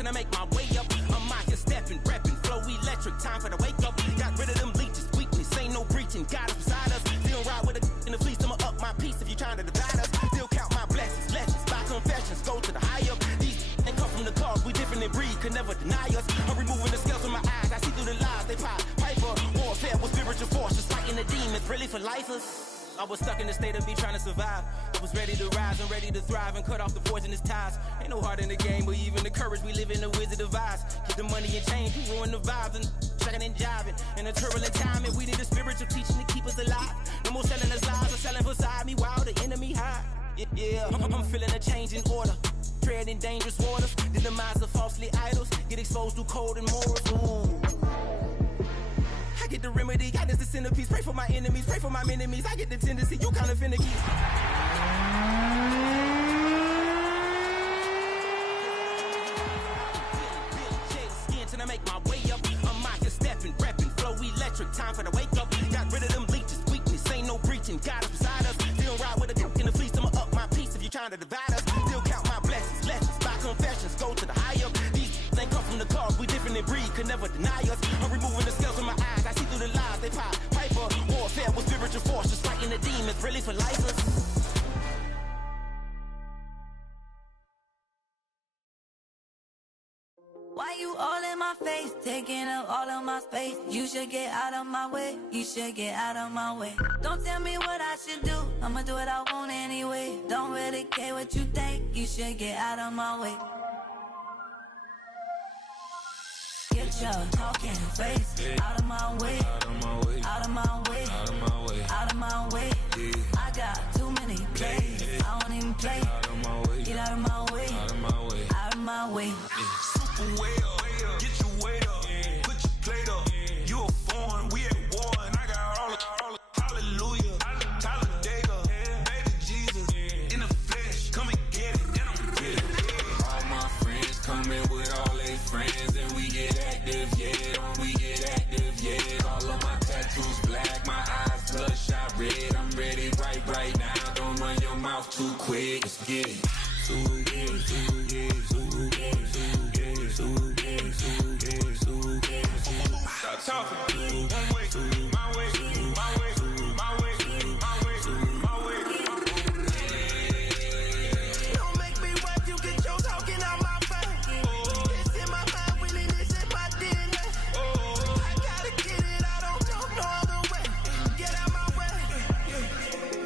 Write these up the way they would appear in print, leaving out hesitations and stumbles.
till I make my way up. I'm out here stepping, repping, flow electric, time for the wake up. Got rid of them leeches, weakness, ain't no breaching, God is beside us. Still ride with a in the fleece, I'ma up my piece if you trying to divide us. Still count my blessings, legends, by confessions, go to the high up. These ain't come from the cars, we different in breed, could never deny us. I'm removing the scales from my eyes, I see through the lies, they pop, piper. Warfare with spiritual forces, fighting the demons, really for lifers. I was stuck in the state of me trying to survive. I was ready to rise and ready to thrive and cut off the poisonous ties. Ain't no heart in the game, but even the courage we live in the wizard of Oz. Get the money and change, we ruin the vibes and checking and jiving. In a turbulent time, and we need a spiritual teaching to keep us alive. No more selling us lies or selling beside me while the enemy hide. Yeah, I'm feeling a change in order. Treading dangerous waters, the demise of falsely idols. Get exposed through cold and morals. Ooh. I get the remedy, God is the centerpiece. Pray for my enemies, pray for my enemies. I get the tendency, you kind of finicky. Skin till I make my way up. I'm out here stepping, repping, flow electric. Time for the wake up. Got rid of them leeches, weakness, ain't no breaching. God is beside us. Still ride with a duke in the fleece. I'ma up my piece if you trying to divide us. Still count my blessings, legends, by confessions, go to the high up. These ain't come from the cars, we different in breed, could never deny us. I'm removing the scales from my eyes, I see through the lies, they pop, piper. Warfare with spiritual forces, fighting the demons, really for lifers. Why you all in my face, taking up all of my space? You should get out of my way, you should get out of my way. Don't tell me what I should do, I'ma do what I want anyway. Don't really care what you think, you should get out of my way. Get your talking face out of my way, out of my way, out of my way, out of my way, out of my way. I got too many plays, I don't even play. Out of my way, get out of my way, out of my way, out of my way. Super way up, get your weight up, put your plate up. You a foreign, we at war, and I got all the hallelujah, Talladega, baby Jesus, in the flesh, come and get it, then I'm get it. All my friends coming with all they friends, and we get active, yeah, we get active, yeah. All of my tattoos black, my eyes bloodshot red. I'm ready right now. Don't run your mouth too quick. Let's get it. Stop talking. One way, my way, my way, my way, my way, my way. Don't make me watch you get your talking out my face. It's in my mind, really, this is my DNA. I gotta get it, I don't know no other way. Get out my way.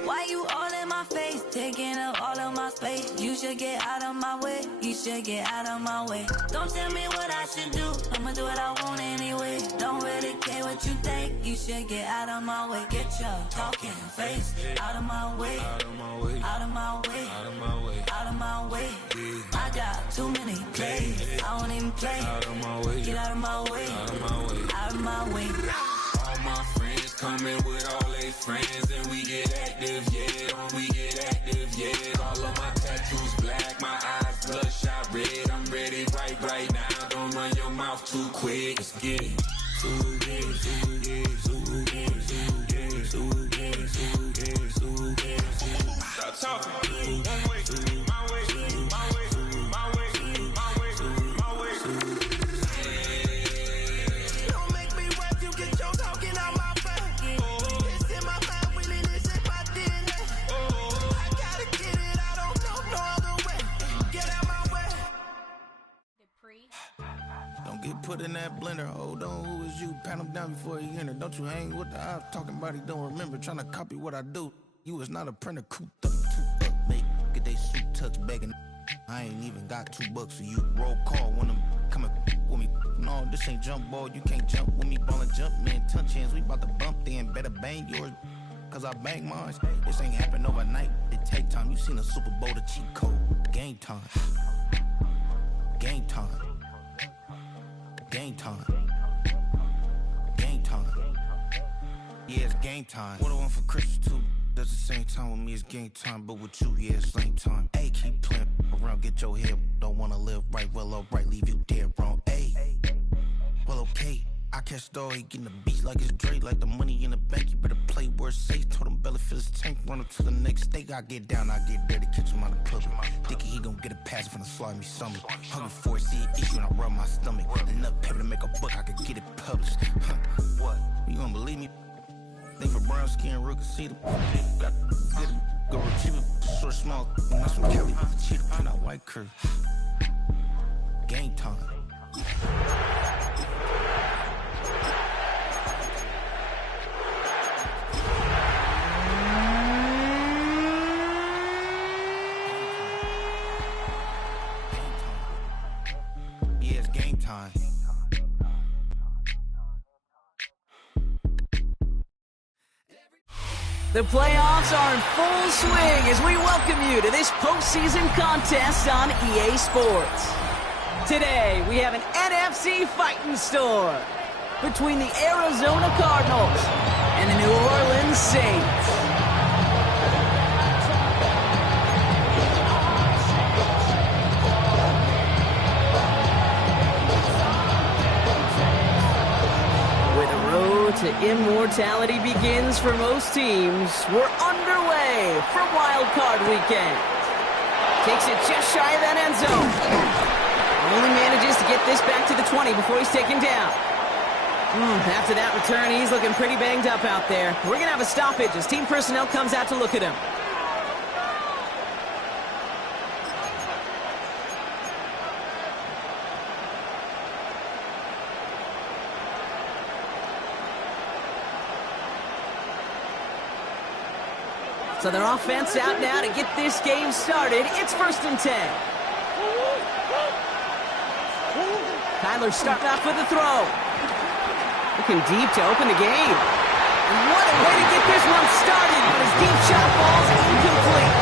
Why you all in my face, taking up all of my space? You should get out of my way, you should get out of my way. Don't tell me what I should do, I'ma do what I want anyway. Don't really care what you think, you should get out of my way. Get your talking face out of my way, out of my way, out of my way, out of my way, out of my way. I got too many plays, I don't even play. Out of my way, get out of my way, out of my way, out of my way. All my friends coming with all they friends, and we get active, yeah, we get active, yeah. All of my tattoos black, my eyes bloodshot red. I'm ready right now. Don't run your mouth too quick. Let's get it. Stop talking. One way, my way, my way, my way, my way, my way. Don't make me watch you get your talking out my face. It's in my mind, really, this is my DNA. I gotta get it, I don't know no other way. Get out my way. Don't get put in that blender. Hold on, who is you? Pat him down before he enter. Don't you hang with the ops talking about he don't remember. Trying to copy what I do. You is not a printer, cooped up, make get they suit touch begging. I ain't even got $2 for you. Roll call when I'm coming with me. No, this ain't jump ball. You can't jump with me. Ballin' jump, man. Touch hands. We bout to bump then. Better bang yours, cause I bang mine. This ain't happen overnight. It take time. You seen a Super Bowl, the cheat code. Game time. Game time. Game time. Game time. Yeah, it's game time. What I want for Christmas too. Does the same time with me, it's game time. But with you, yeah, it's lame time. Hey, keep playing around, get your head. Don't wanna live right, well, alright, leave you dead wrong. Hey, well, okay. I catch dog, he getting the beach like it's Dre, like the money in the bank. You better play where it's safe. Told him belly fill his tank, run up to the next steak. I get down, I get dirty, catch him on the club. Thinking he gon' get a pass from the slimy stomach. Hungry for it, see an issue and I rub my stomach. Enough paper to make a book, I could get it published. What? You gonna believe me? Think for brown skin, real can see the got go retrieve it, short, small. That's from Kelly, cheetah, print out white curve. Game time. Yeah, it's game time. The playoffs are in full swing as we welcome you to this postseason contest on EA Sports. Today, we have an NFC fighting storm between the Arizona Cardinals and the New Orleans Saints. Where the road to immortality begins for most teams, we're underway for Wild Card Weekend. Takes it just shy of that end zone. Only manages to get this back to the 20 before he's taken down. After that return, he's looking pretty banged up out there. We're going to have a stoppage as team personnel comes out to look at him. So their offense out now to get this game started. It's 1st and 10. Kyler starting off with a throw. Looking deep to open the game. And what a way to get this one started, but his deep shot falls incomplete.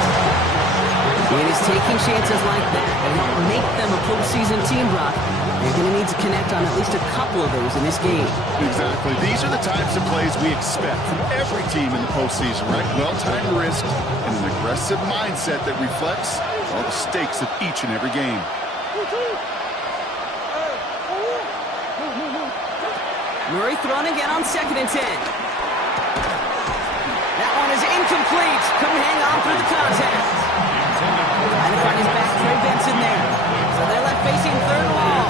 It is taking chances like that and help make them a postseason team, Brock. They're going to need to connect on at least a couple of those in this game. Exactly. These are the types of plays we expect from every team in the postseason, right? Well-timed risk and an aggressive mindset that reflects all the stakes of each and every game. Murray thrown again on 2nd and 10. That one is incomplete. Couldn't hang on through the contact. Trying to find his back, Trey Benson there. So they're left facing 3rd and long.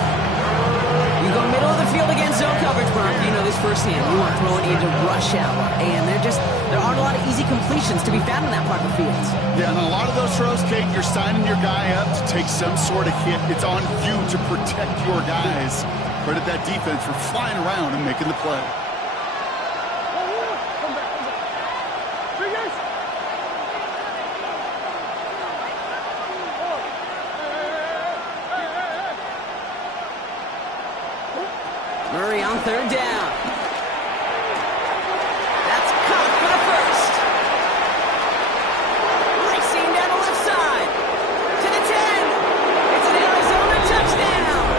You go middle of the field against zone coverage, Brock. You know this firsthand. You want to throw it into rush out. And there aren't a lot of easy completions to be found in that part of the field. Yeah, and a lot of those throws, Kate, you're signing your guy up to take some sort of hit. It's on you to protect your guys. Credit that defense for flying around and making the play. Murray on 3rd down. That's caught for the first. Racing down the left side. To the 10. It's an Arizona touchdown.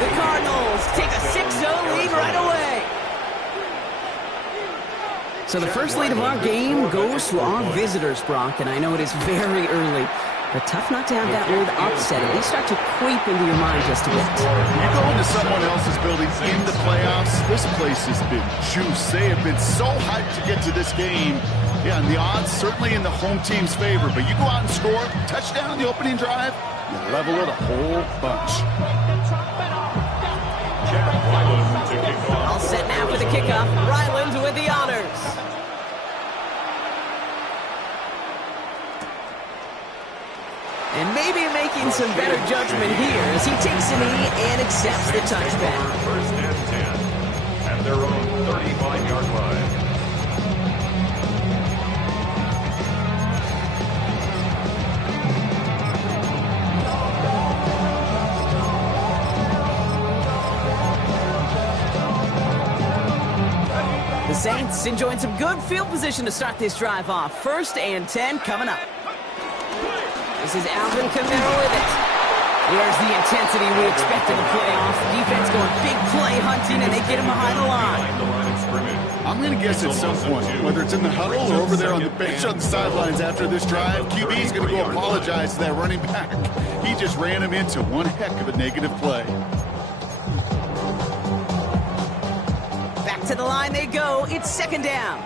The Cardinals take a 6-0 lead right away. So the first lead of our game goes to our visitors, Brock, and I know it is very early. But tough not to have that old upset at least start to creep into your mind just a bit. You go into someone else's building in the playoffs, this place has been juiced. They have been so hyped to get to this game. Yeah, and the odds certainly in the home team's favor. But you go out and score, touchdown in the opening drive, you level it a whole bunch. All set now for the kickoff. Ryland with the honors. And maybe making some better judgment here as he takes a knee and accepts the touchback. 1st and 10 at their own 35-yard line. The Saints enjoying some good field position to start this drive off. 1st and 10 coming up. This is Alvin Kamara with it. There's the intensity we expect in the playoffs. The defense going big play hunting, and they get him behind the line. I'm going to guess at some point, whether it's in the huddle or over there on the bench on the sidelines after this drive, QB is going to go apologize to that running back. He just ran him into one heck of a negative play. To the line they go. It's second down.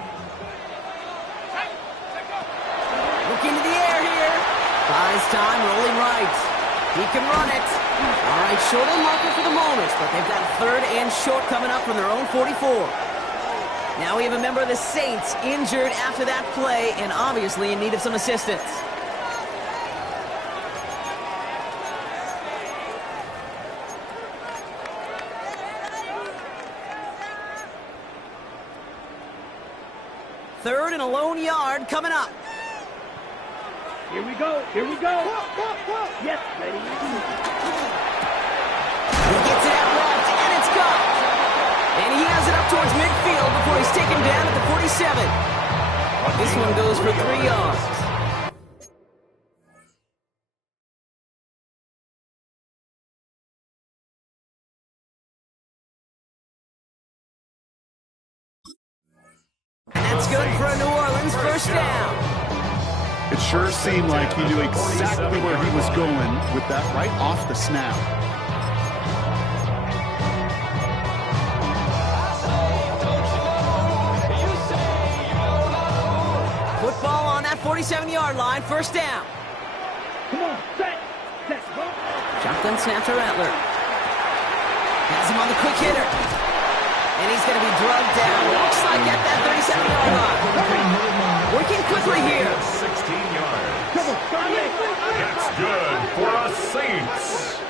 Looking to the air here. Buys time, rolling right. He can run it. All right, short on marker for the moment, but they've got a third and short coming up from their own 44. Now we have a member of the Saints injured after that play and obviously in need of some assistance. Third and a lone yard coming up. Here we go. Here we go. Yes, ready. He gets it out left, and it's caught. And he has it up towards midfield before he's taken down at the 47. This one goes for 3 yards. And that's good for a New Orleans first down. It sure seemed like he knew exactly where he was going with that right off the snap. Football on that 47-yard line, first down. Come on, set. Shotgun snap to Rattler. Has him on the quick hitter. And he's going to be drugged down. Looks like at that 37-yard line. Working quickly here. 16 yards. That's good for a Saints.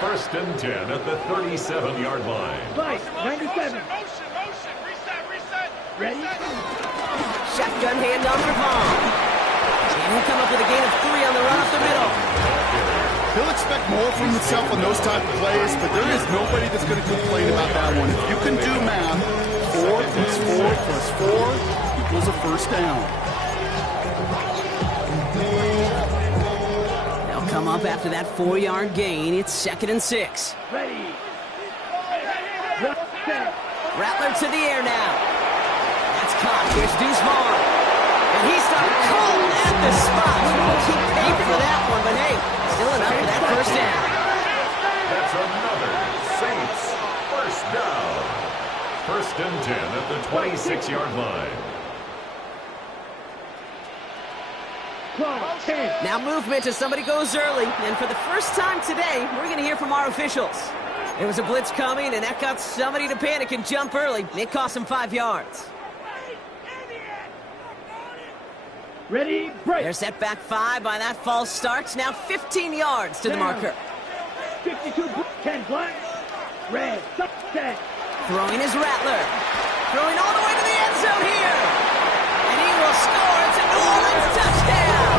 First and 10 at the 37-yard line. Right, 97. Ready? Shotgun handoff for Vaughn. And he'll come up with a gain of 3 on the run up the middle. He'll expect more from himself on those type of plays, but there is nobody that's going to complain about that one. If you can do math, 4 plus 4 plus 4 equals a first down. They'll come up after that 4-yard gain. It's second and 6. Ready. Rattler to the air now. That's caught. Here's Deuce Vaughn. And he's started cold at the spot. He paid for that one, but hey, still enough for that first down. That's another Saints first down. First and 10 at the 26-yard line. Now movement as somebody goes early. And for the first time today, we're going to hear from our officials. There was a blitz coming, and that got somebody to panic and jump early. It cost him 5 yards. Ready, break. They're set back 5 by that false start. Now 15 yards to the marker. 52, 10 black, red, set. Throwing is Rattler. Throwing all the way to the end zone here. And he will score. It's a New Orleans touchdown.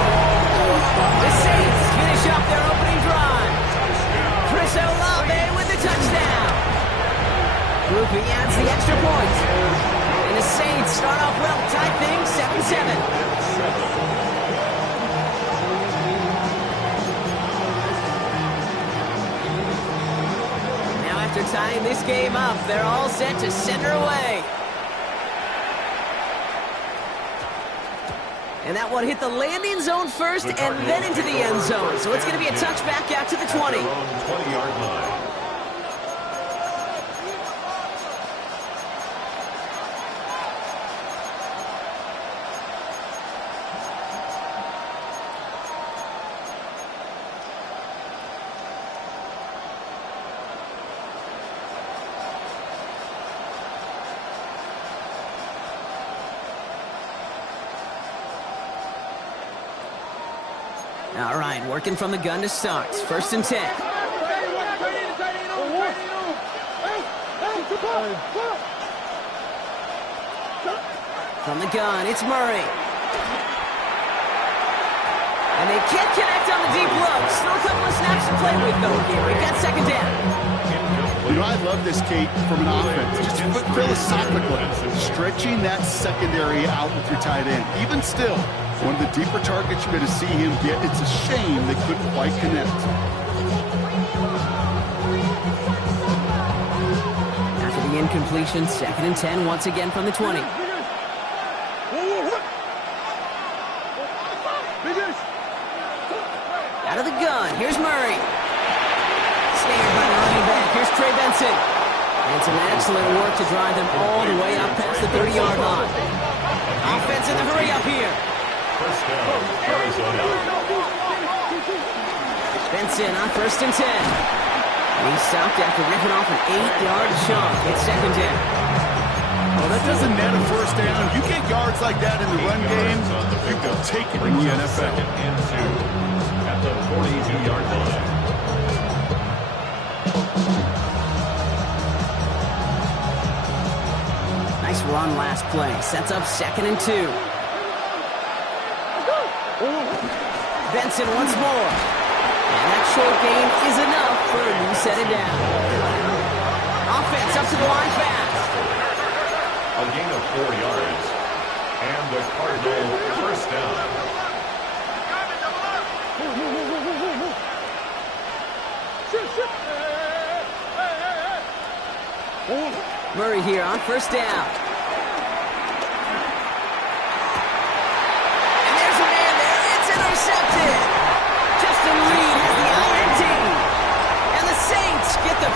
The Saints finish up their opening drive. Chris Olave with the touchdown. Groupie adds the extra point. And the Saints start off well, tie things 7-7. Now after tying this game up, they're all set to send her away. And that one hit the landing zone first and then into the end zone. So it's going to be a touchback out to the 20. 20-yard line. All right, working from the gun to start. First and 10. From the gun, it's Murray. And they can't connect on the deep look. Still a couple of snaps to play with, though, here. We've got second down. You know, I love this, Kate, from an offense. Just philosophically, stretching that secondary out with your tight end. Even still, one of the deeper targets you're going to see him get. It's a shame they couldn't quite connect. After the incompletion, second and 10 once again from the 20. Out of the gun, here's Murray. Snared by the running back, here's Trey Benson. And some excellent work to drive them all the way up past the 30-yard line. Offense in the hurry up here. First down, Arizona. Benson on 1st and 10. And he's stopped after ripping off an 8-yard chunk. It's 2nd down. Well, that doesn't net a first down. You get yards like that in the run game, you can take it in the NFL. 2nd and 2 at the 42-yard line. Nice run last play. Sets up 2nd and 2. Benson once more. And that short gain is enough for a new set it down. Offense up to the line fast. A gain of 4 yards. And the Cardinal first down. Murray here on 1st down. And there's a man there. It's intercepted. Justin Reed has the INT. And the Saints get the...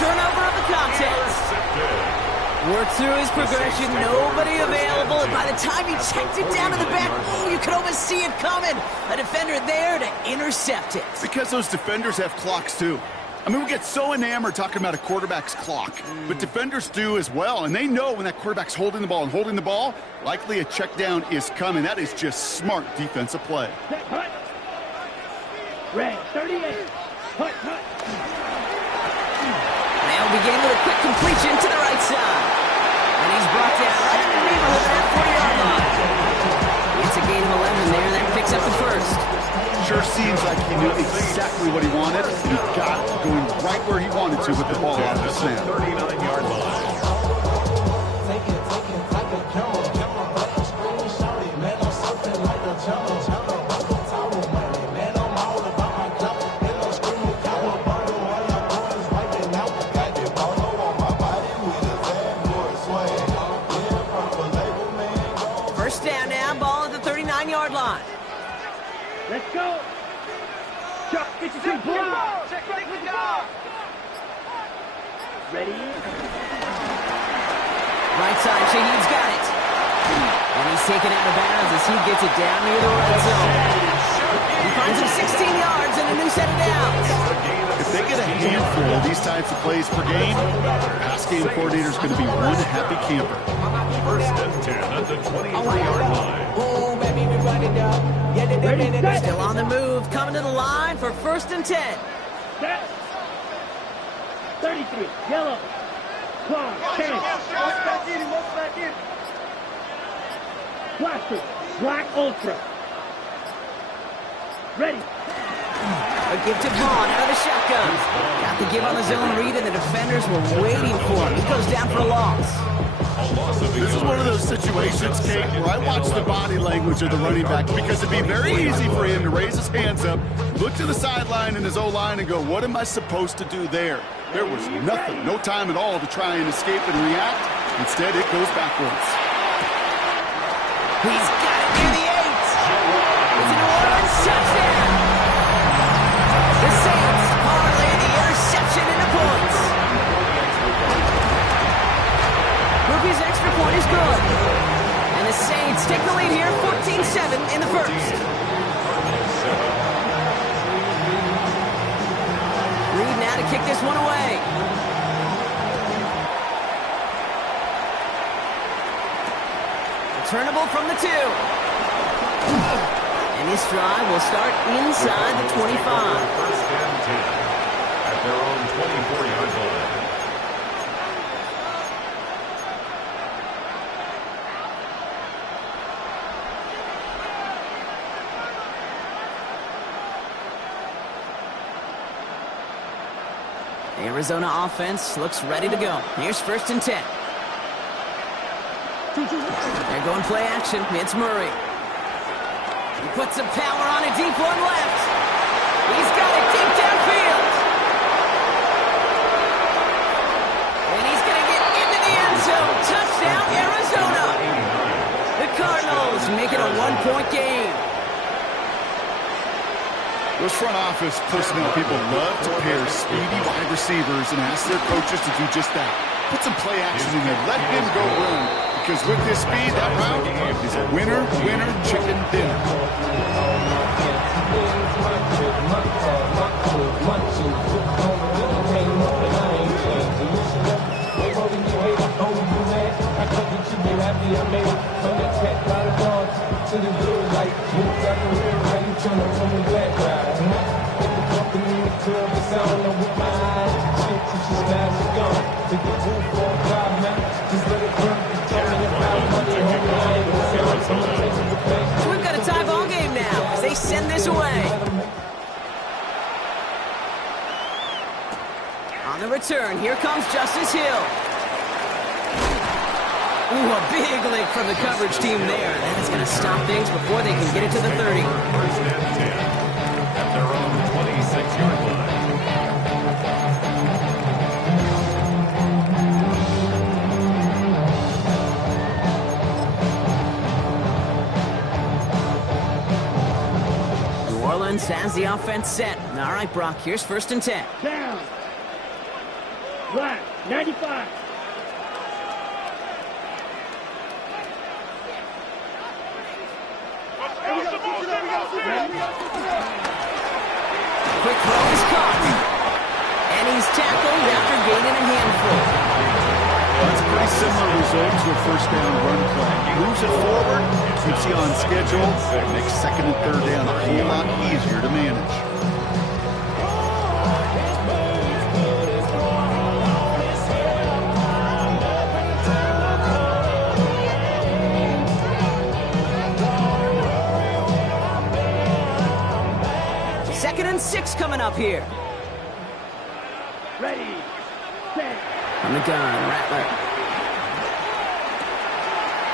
turnover of the contest. Worked through his progression, nobody available, and by the time he checked it down to the back, you could almost see it coming. A defender there to intercept it. Because those defenders have clocks too. I mean, we get so enamored talking about a quarterback's clock, but defenders do as well, and they know when that quarterback's holding the ball and holding the ball, likely a check down is coming. That is just smart defensive play. Red 38. Hut. They'll begin with a quick completion to the right side. And he's brought down right in the neighborhood of that 40-yard line. It's a gain of 11 there. That picks up the first. Sure seems like he knew exactly what he wanted, and he got going right where he wanted to with the ball out of the snap. 39-yard line. First down now, ball at the 39-yard line. Let's go. Chuck, get your two balls. Check right with God. Ready? Right side, Shaheed's got it. And he's taken out of bounds as he gets it down near the red zone. He finds him 16 yards and a new set of downs. If they get a handful of these types of plays per game, pass game coordinator's going to be one happy camper. First and 10 at the 23-yard line. Still on the move, coming to the line for 1st and 10. Set. 33. Yellow. Clock. 10. Blaster. Black Ultra. Ready. A give to Vaughn out of the shotgun. Got the give on the zone read, and the defenders were waiting for him. He goes down for a loss. This is one of those situations, Kate, where I watch the body language of the running back because it'd be very easy for him to raise his hands up, look to the sideline in his O-line and go, what am I supposed to do there? There was nothing, no time at all to try and escape and react. Instead, it goes backwards. He's got it near the 8. It's a New Orleans touchdown. The Saints parlay the interception into points. Ruby's extra point is good. And the Saints take the lead here, 14-7 in the first. Reed now to kick this one away. Returnable from the 2. And this drive will start inside the 25. First and 10 at their own 24-yard line. Arizona offense looks ready to go. Here's 1st and 10. They're going play action. It's Murray. He puts some power on a deep one left. He's got it deep downfield. And he's going to get into the end zone. Touchdown, Arizona. The Cardinals make it a 1-point game. Those front office personnel people love to pair speedy wide receivers and ask their coaches to do just that. Put some play action in there. Let him go run. Because with his speed, that route is a winner, winner, chicken dinner. We've got a tie ball game now as they send this away. On the return, here comes Justice Hill. Ooh, a big lick from the coverage team there. That is going to stop things before they can get it to the 30. First and 10 at their own 26-yard line. New Orleans has the offense set. All right, Brock, here's 1st and 10. Down. Right. 95. Quick throw is caught. And he's tackled after gaining a handful. That's a pretty similar result to a first down run play. Moves it forward, keeps you on schedule, makes 2nd and 3rd down a whole lot easier to manage. Second and 6 coming up here. Ready. Set. On the gun, Rattler.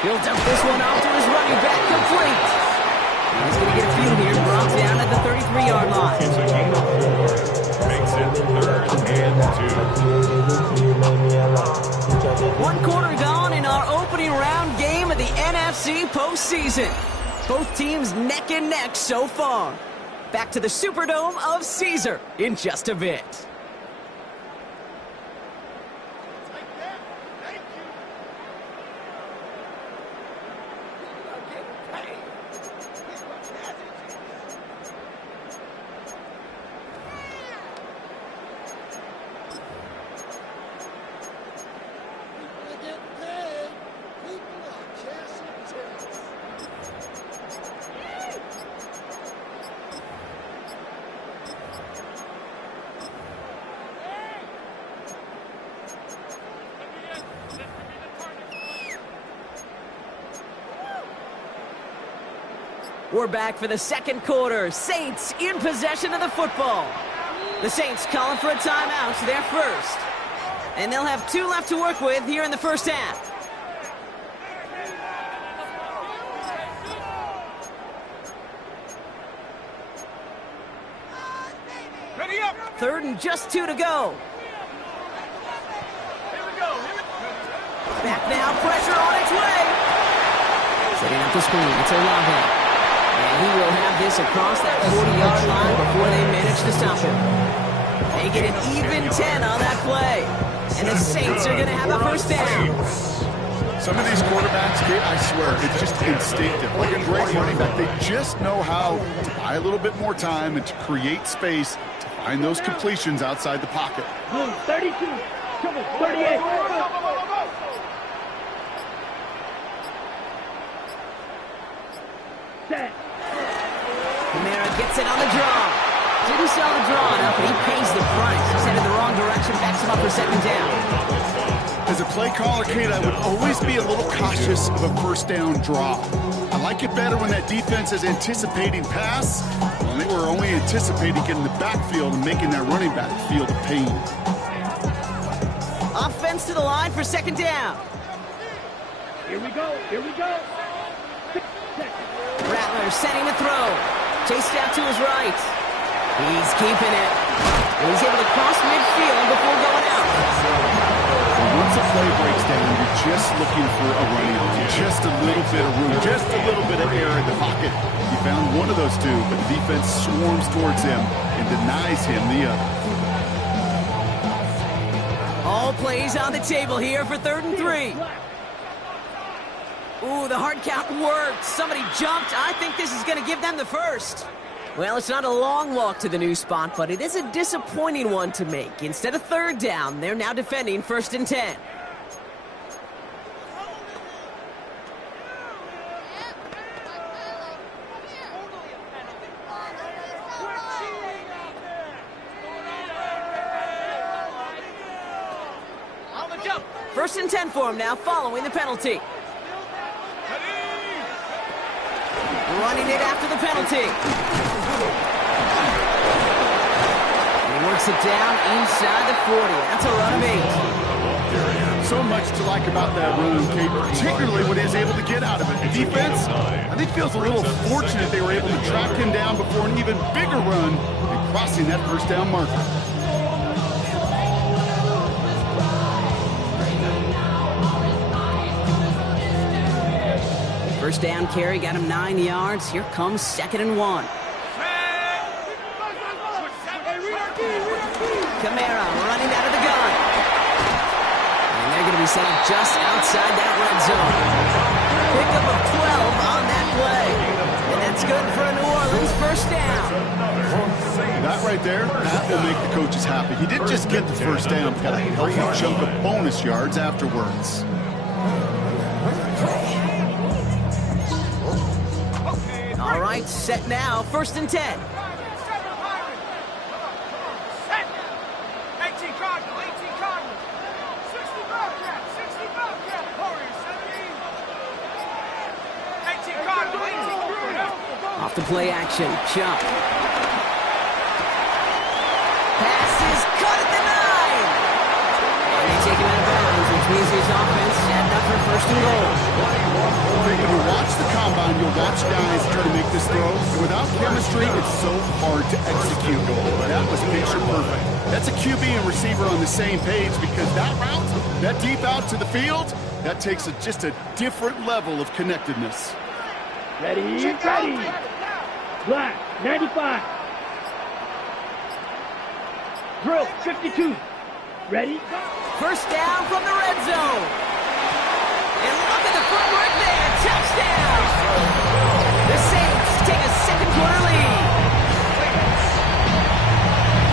He'll dump this one off to his running back, complete. And he's going to get a few here, brought down at the 33-yard line. It's a gain of 4. Makes it 3rd and 2. 1 quarter gone in our opening round game of the NFC postseason. Both teams neck and neck so far. Back to the Superdome of Caesar in just a bit. We're back for the 2nd quarter. Saints in possession of the football. The Saints calling for a timeout, their first. And they'll have 2 left to work with here in the first half. Ready up. 3rd and just 2 to go. Back now, pressure on its way. Setting up the screen, it's Olave. And he will have this across that 40-yard line before they manage to stop him. They get an even 10 on that play. And the Saints are going to have a first down. Some of these quarterbacks, Kate, I swear, it's just instinctive. Like a great running back, they just know how to buy a little bit more time and to create space to find those completions outside the pocket. 32. 38. Set. Kamara gets it on the draw. Didn't sell the draw enough, but he pays the price. He's headed the wrong direction, backs him up for 2nd down. As a play caller, Kate, I would always be a little cautious of a first down draw. I like it better when that defense is anticipating pass, and they were only anticipating getting the backfield and making that running back feel the pain. Offense to the line for 2nd down. Here we go. Here we go. Rattler setting the throw. Chased out to his right. He's keeping it. And he's able to cross midfield before going out. Once a play breaks down, you're just looking for a running on. Just a little bit of room, just a little bit of air in the pocket. He found one of those two, but the defense swarms towards him and denies him the other. All plays on the table here for 3rd and 3. Ooh, the hard count worked. Somebody jumped. I think this is going to give them the first. Well, it's not a long walk to the new spot, but it is a disappointing one to make. Instead of 3rd down, they're now defending 1st and 10. First and 10 for him now, following the penalty. Running it after the penalty. And he works it down inside the 40. That's a run of 8. So much to like about that run, Kate, particularly when he was able to get out of it. The defense, I think, feels a little fortunate they were able to track him down before an even bigger run and crossing that 1st down marker. First down carry got him 9 yards. Here comes 2nd and 1. Kamara running out of the gun. And they're going to be set up just outside that red zone. Pickup of 12 on that play. And that's good for a New Orleans 1st down. That right there, that will make the coaches happy. He didn't just get the 1st down. Got a healthy chunk of bonus yards afterwards. All right, set now, 1st and 10. 18 Cardinal, 18 Cardinal. 60 Bobcat, 60 Bobcat. Warriors, 17. 18 Cardinal, 18 Bruno. Off the play action, Chubb. Pass is caught at the 9. And they take him out of bounds, which means his offense set up for 1st and goal. When you watch the combine, you'll watch guys try to make this throw. And without chemistry, it's so hard to execute. That was picture perfect. That's a QB and receiver on the same page because that route, that deep out to the field, that takes just a different level of connectedness. Ready, ready. Black, 95. Drill, 52. Ready? 1st down from the red zone. And look at the footwork there. Touchdown! The Saints take a 2nd quarter lead.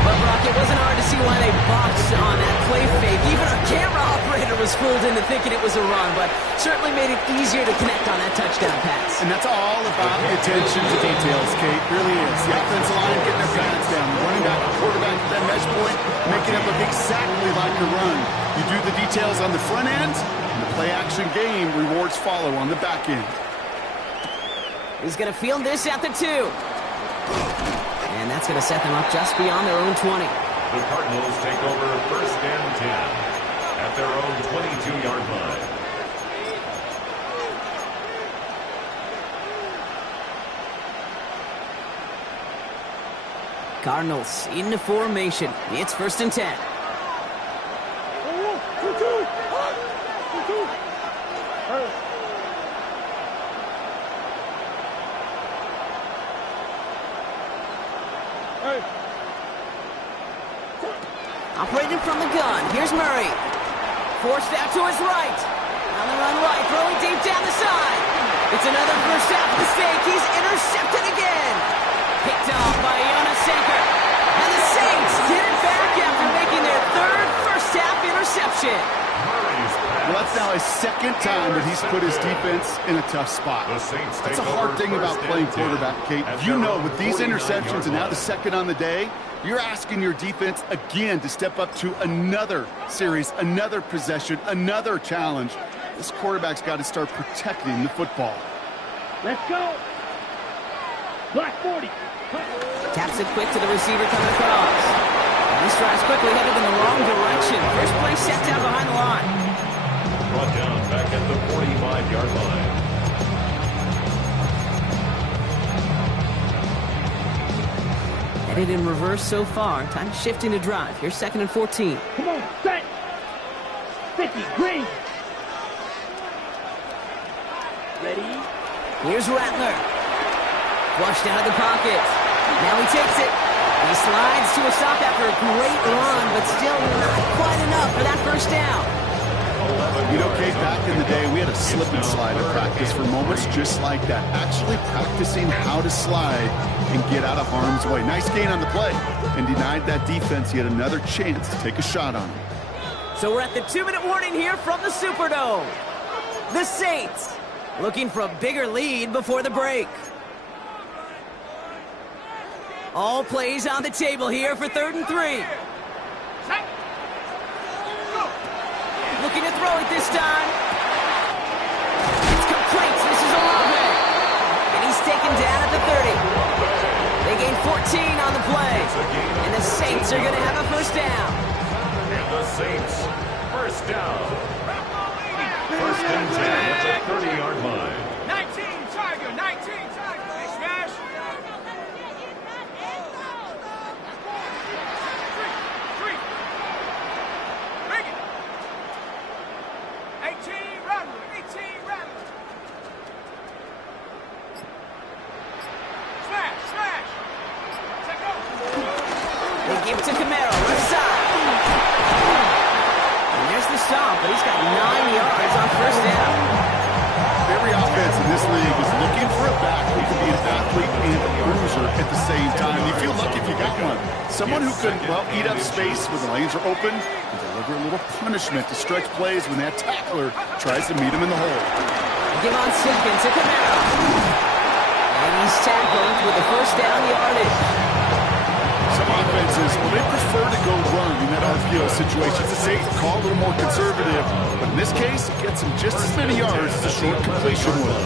But Brock, it wasn't hard to see why they boxed on that play fake. Even our camera operator was fooled into thinking it was a run, but certainly made it easier to connect on that touchdown pass. And that's all about the attention to details, Kate. It really is. The offensive line getting their pads down. The running back, the quarterback at that mesh point, making it look exactly like a run. You do the details on the front end, and the play-action game rewards follow on the back end. He's going to field this at the 2. And that's going to set them up just beyond their own 20. The Cardinals take over 1st and 10 at their own 22-yard line. Cardinals into formation. It's 1st and 10. Operating from the gun. Here's Murray. Forced out to his right. On the run right. Throwing deep down the side. It's another 1st half mistake. He's intercepted again. Picked off by Jonas Sanker. And the Saints get it back after making their 3rd 1st half interception. Well, that's now his 2nd time that he's put his defense in a tough spot. That's a hard thing about playing quarterback, Kate. You know, with these interceptions and now the 2nd on the day, you're asking your defense again to step up to another series, another possession, another challenge. This quarterback's got to start protecting the football. Let's go. Black 40. Taps it quick to the receiver coming across. And this drive's quickly headed in the wrong direction. First play set down behind the line. Brought down back at the 45-yard line. Headed in reverse so far. Time to shift into drive. Here's 2nd and 14. Come on, set. 50, green. Ready? Here's Rattler. Flushed out of the pocket. Now he takes it. He slides to a stop after a great run, but still not quite enough for that first down. You know, Kate, back in the day, we had a slip and slide at practice for moments just like that. Actually practicing how to slide and get out of harm's way. Nice gain on the play, and denied that defense yet another chance to take a shot on him. So we're at the 2-minute warning here from the Superdome. The Saints looking for a bigger lead before the break. All plays on the table here for 3rd and 3. Looking to throw it this time. It's complete. This is Olave. And he's taken down at the 30. They gain 14 on the play. And the Saints are going to have a first down. And the Saints, first down. 1st and 10 at the 30-yard line. 19, Tiger, 19, Tiger. Hey, smash. 3. Bring it. 18, Rattler, 18, Rattler. Smash, smash. Take off. They give it to Camaro, left side. And there's the stop, but he's got 9 yards on first down. Every offense in this league is looking for a back who can be an athlete and a bruiser at the same time. You feel lucky if you got one. Someone who can, well, eat up space when the lanes are open and deliver a little punishment to stretch plays when that tackler tries to meet him in the hole. Give on second to Camaro. And he's tackled with the first down yardage. Some offenses, well, they prefer to go run in that RPO situation. It's a safe call, a little more conservative. But in this case, it gets him just as many yards as a short completion would.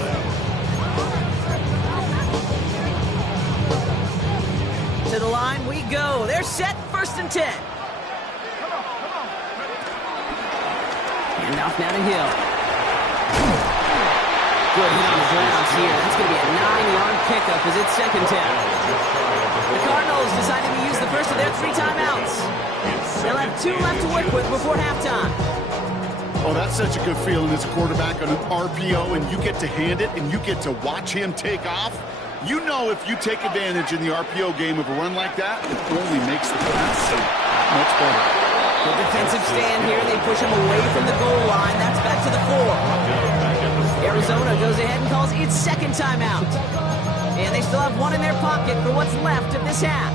To the line we go. They're set, 1st and 10. And off now to Hill. Good hit on the grounds here. That's going to be a 9-yard pickup as it's 2nd down. The Cardinals deciding to use the first of their 3 timeouts. They'll have 2 left to work with before halftime. Oh, that's such a good feeling as a quarterback on an RPO, and you get to hand it, and you get to watch him take off. You know if you take advantage in the RPO game of a run like that, it only makes the pass much better. Good defensive stand here. They push him away from the goal line. That's back to the 4. Arizona goes ahead and calls its 2nd timeout. And they still have 1 in their pocket for what's left of this half.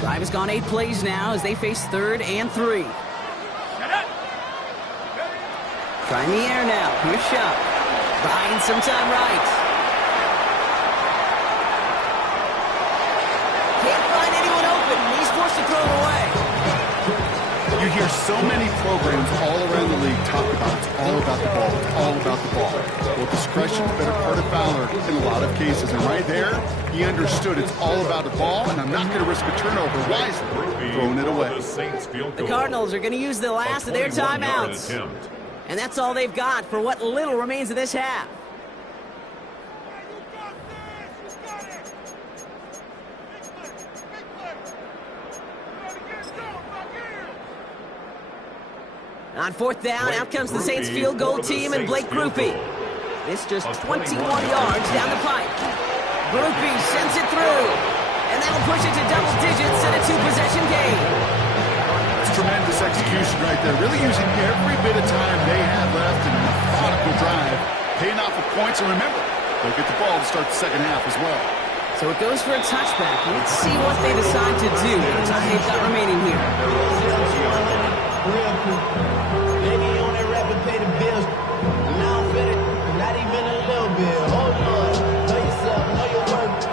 Drive has gone 8 plays now as they face 3rd and 3. Trying the air now. Here's Shuck. Buying some time right. Can't find anyone open. He's forced to throw it away. You hear so many programs all around the league talk about it's all about the ball. It's all about the ball. Well, discretion, better part of valor in a lot of cases. And right there, he understood it's all about the ball, and I'm not going to risk a turnover. Wisely throwing it away. The Cardinals are going to use the last of their timeouts. And that's all they've got for what little remains of this half. On 4th down, out comes the Saints field goal team and Blake Grupe. This just 21 yards down the pipe. Grupe sends it through. And that'll push it to double digits and a 2-possession game. That's tremendous execution right there. Really using every bit of time they had left in a methodical drive. Paying off with points. And remember, they'll get the ball to start the 2nd half as well. So it goes for a touchback. Let's see what they decide to do with the time they've got remaining here. Maybe you only rap and pay the bills. Now I'm fitted, not even a little bit. Oh Lord, know yourself, know your worth.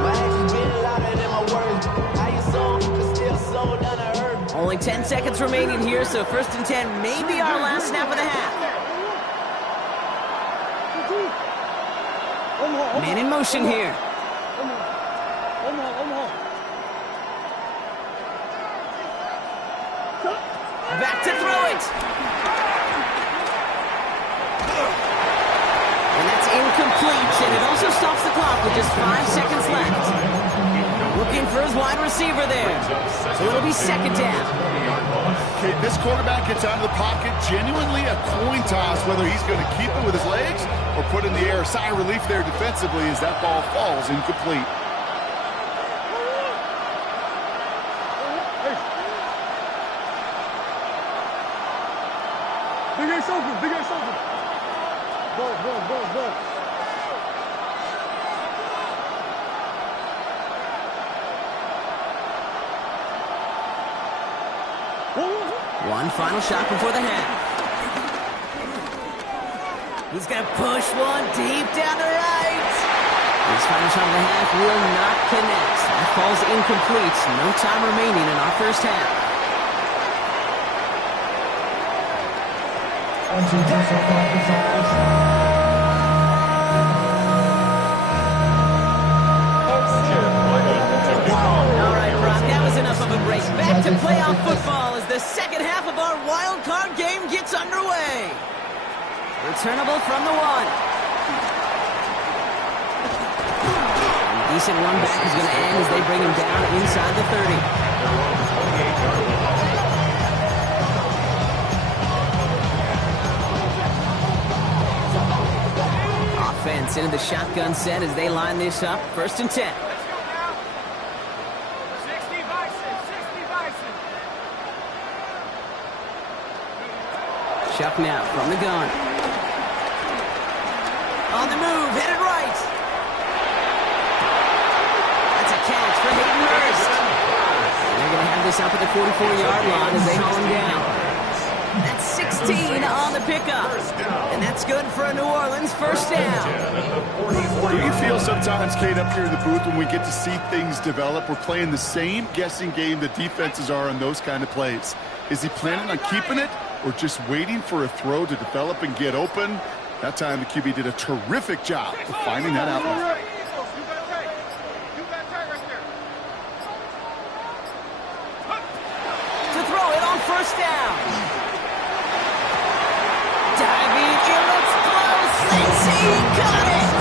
My actions being louder than my words. How you sold, but still sold down to earth. Only 10 seconds remaining here, so 1st and 10 may be our last snap of the half. Man in motion here. Back to throw it. And that's incomplete, and it also stops the clock with just 5 seconds left. Looking for his wide receiver there. So it'll be second down. Okay, this quarterback gets out of the pocket, genuinely a coin toss, whether he's going to keep it with his legs or put it in the air. Sigh of relief there defensively as that ball falls incomplete. Big ass open, big ass open. Go. One final shot before the half. He's going to push one deep down the right. This final shot of the half will not connect. That falls incomplete. No time remaining in our first half. All right, Brock, that was enough of a break. Back to playoff football as the second half of our wild card game gets underway. Returnable from the 1. A decent run back is going to end as they bring him down inside the 30. Offense into the shotgun set as they line this up. 1st and 10. Chuck now from the gun. On the move, headed right. That's a catch for Hayden Hurst. And they're going to have this up at the 44-yard line as they haul him down. That's 16 on the pickup. And that's good for a New Orleans first down. Do you feel sometimes, Kate, up here in the booth when we get to see things develop, we're playing the same guessing game the defenses are on those kind of plays? Is he planning on keeping it or just waiting for a throw to develop and get open? That time the QB did a terrific job of finding that outlet. To throw it on first down. Diving, it looks close. Lindsay got it.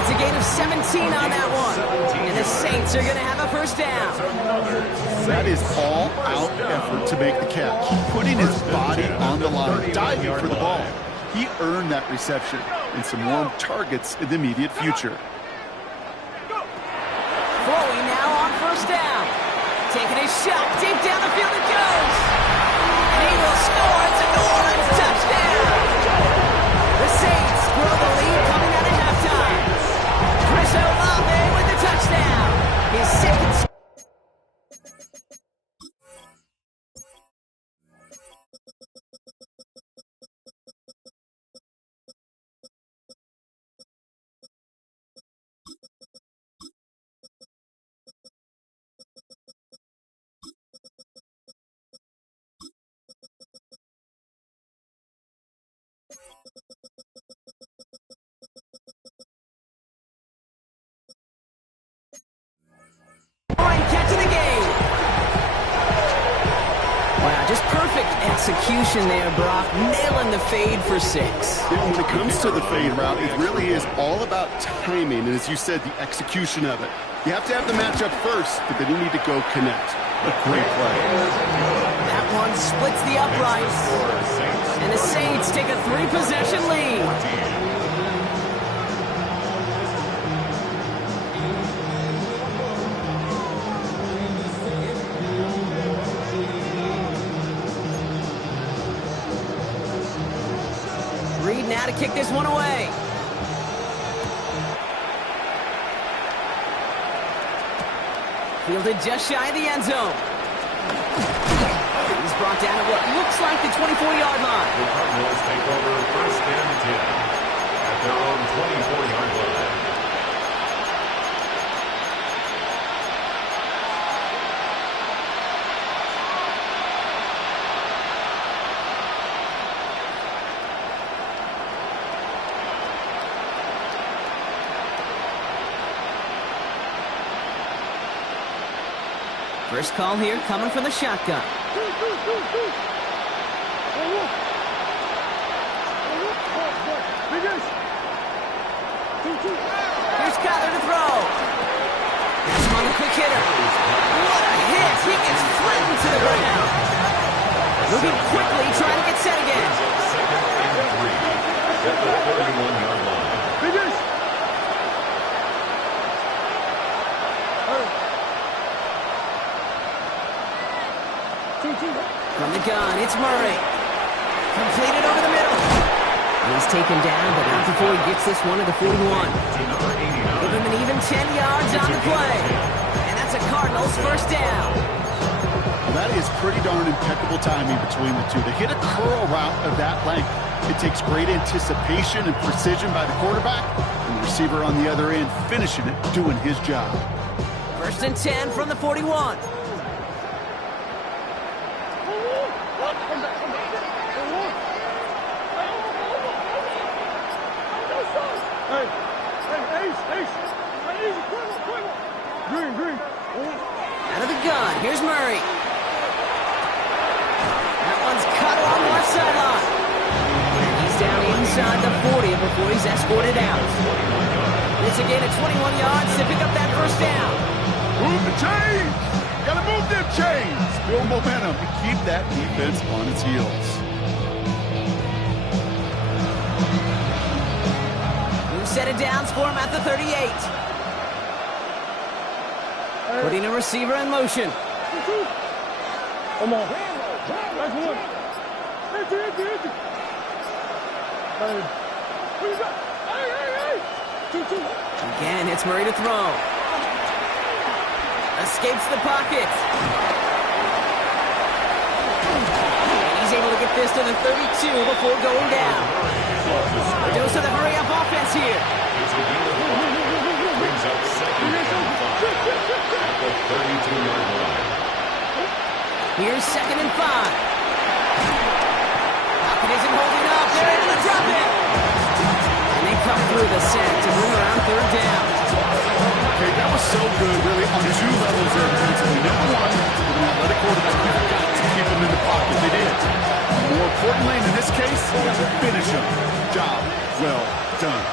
It's a gain of 17 on that one. And the Saints are going to have a first down. That is all-out effort to make the catch. Putting his body on the line, diving for the ball. He earned that reception and some warm targets in the immediate future. Throwing now on first down. Taking a shot deep down the field it goes. And he will score. It's a New Orleans touchdown. The Saints grow the lead coming out of halftime. Chris Olave with the touchdown. His second. Catch of the game. Wow, just perfect execution there, Brock. Nailing the fade for 6. When it comes to the fade route, it really is all about timing, and as you said, the execution of it. You have to have the matchup first, but then you need to go connect. A great play. That one splits the uprights. And the Saints take a 3-possession lead. Reed now to kick this one away. Fielded just shy of the end zone. He's brought down at what looks like the 24-yard line. The Cardinals take over 1st and 10 at their own 24-yard line. First call here coming from the shotgun. Here's Kyler to throw. That's him on the quick hitter. What a hit. He gets flattened to the ground. Moving quickly, trying to get set again. Second and 3 at the 31-yard line. From the gun, it's Murray. Completed over the middle. He's taken down, but not before he gets this one to the 41. Give him an even 10 yards on the play. And that's a Cardinals first down. Well, that is pretty darn impeccable timing between the two. They hit a curl route of that length. It takes great anticipation and precision by the quarterback, and the receiver on the other end finishing it, doing his job. First and 10 from the 41. Out of the gun, here's Murray. That one's cut along the left sideline. And he's down inside the 40 before he's escorted out. It's a gain of 21 yards to pick up that first down. Move the chains! Gotta move them chains! Build momentum and keep that defense on its heels. New set of downs for him at the 38. Putting a receiver in motion. Come on. That's one. Again, it's Murray to throw. Escapes the pocket. And he's able to get this to the 32 before going down. A dose of the hurry-up offense here. Brings up second and 5 at the 32-yard line. Here's second and 5. Pocket isn't holding up. They're able to drop it. And they come through the set to bring around third down. Okay, that was so good, really, on two levels there defensively. Number one, with an athletic quarterback, you've got to keep him in the pocket. They did. More importantly, in this case, you got to finish him. Job well done.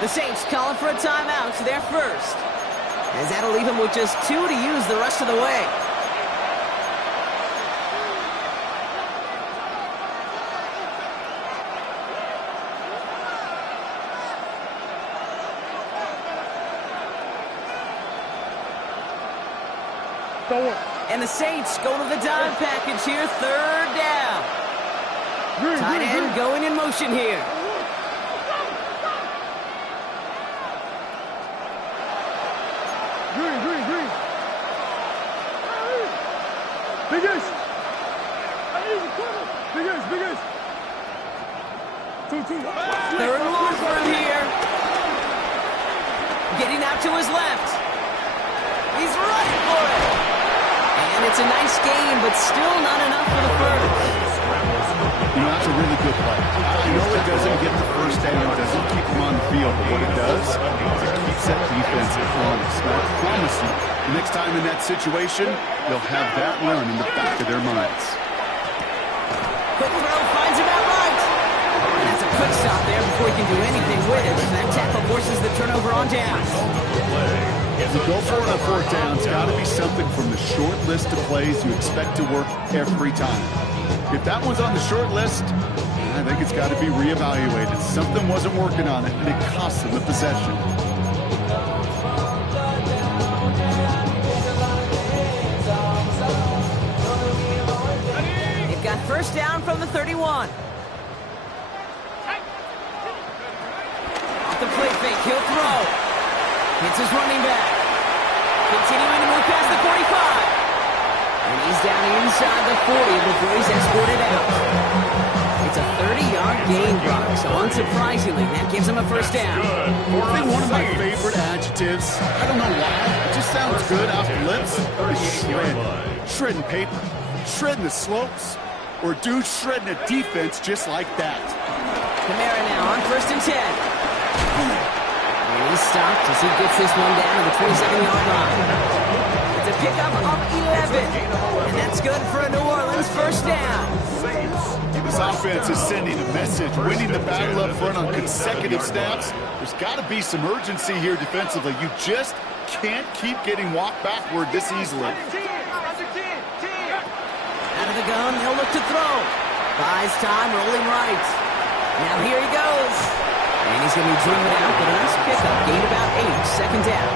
The Saints calling for a timeout, so they're first. As that'll leave him with just 2 to use the rest of the way. And the Saints go to the dime package here, third down. Tight end going in motion here. Third and long for him here. Getting out to his left. He's running for it. And it's a nice game, but still not enough for the first. You know, that's a really good play. I know it doesn't get the first down, it doesn't keep him on the field, but what it does is it keeps that defense honest. Now, I promise you, the next time in that situation, they'll have that run in the back of their minds. Quick throw finds him out right. And that's a quick stop there before he can do anything with it. That tackle forces the turnover on down. If you go for it on fourth down, it's got to be something from the short list of plays you expect to work every time. If that one's on the short list, I think it's got to be reevaluated. Something wasn't working on it, and it cost them the possession. They've got first down from the 31. Off the play fake, he'll throw. Hits his running back. Continuing to move past the 45. And he's down inside the 40 before he's escorted out. It's a 30-yard gain, Brock, so unsurprisingly, that gives him a first down. I think one of my favorite adjectives, I don't know why, it just sounds good off the lips, is shred. Shredding paper, shredding the slopes. or dudes shredding a defense just like that. Kamara now on 1st and 10. And he's stopped as he gets this one down to the 27-yard line. It's a pickup of 11. And that's good for a New Orleans first down. This offense is sending a message, winning the battle up front on consecutive snaps. There's got to be some urgency here defensively. You just can't keep getting walked backward this easily. Out of the gun, they'll look to throw. Buys time, rolling right. Now here he goes. And he's going to be driven out, but a nice pickup. Gain about 8, second down.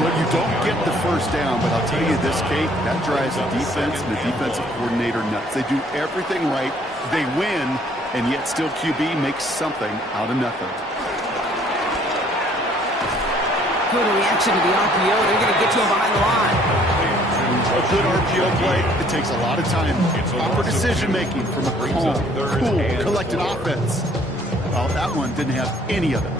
Well, you don't get the first down, but I'll tell you this, Kate, that drives the defense and the defensive coordinator nuts. They do everything right, they win, and yet still QB makes something out of nothing. Good reaction to the RPO. They're going to get to him behind the line. A good RPO play, it takes a lot of time. Proper decision-making from a calm, cool, collected offense. Well, that one didn't have any of it.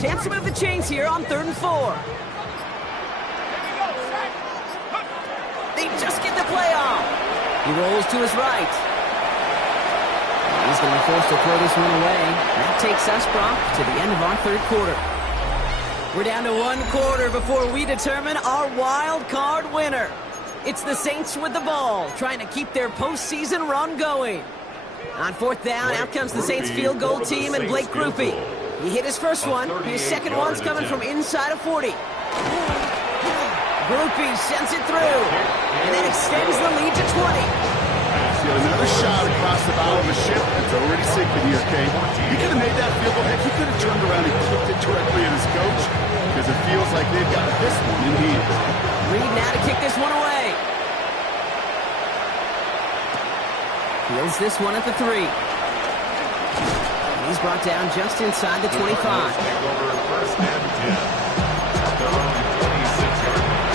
Chance to move the chains here on 3rd and 4. They just get the play off. He rolls to his right. He's going to be forced to throw this one away. That takes us, Brock, to the end of our 3rd quarter. We're down to 1 quarter before we determine our wild card winner. It's the Saints with the ball, trying to keep their postseason run going. On 4th down, out comes the Saints field goal team and Blake Grupe. He hit his first one. His second one's coming from inside of 40. Grupe sends it through, and that extends the lead to 20. Another shot across the bow of a ship that's already sinking here, Kate. He could have made that field goal. Heck, he could have turned around and kicked it directly at his coach, because it feels like they've got this one in hand. Reed now to kick this one away. Fields this one at the 3. He's brought down just inside the 25. Take over 1st and 10. At their own 26-yard line.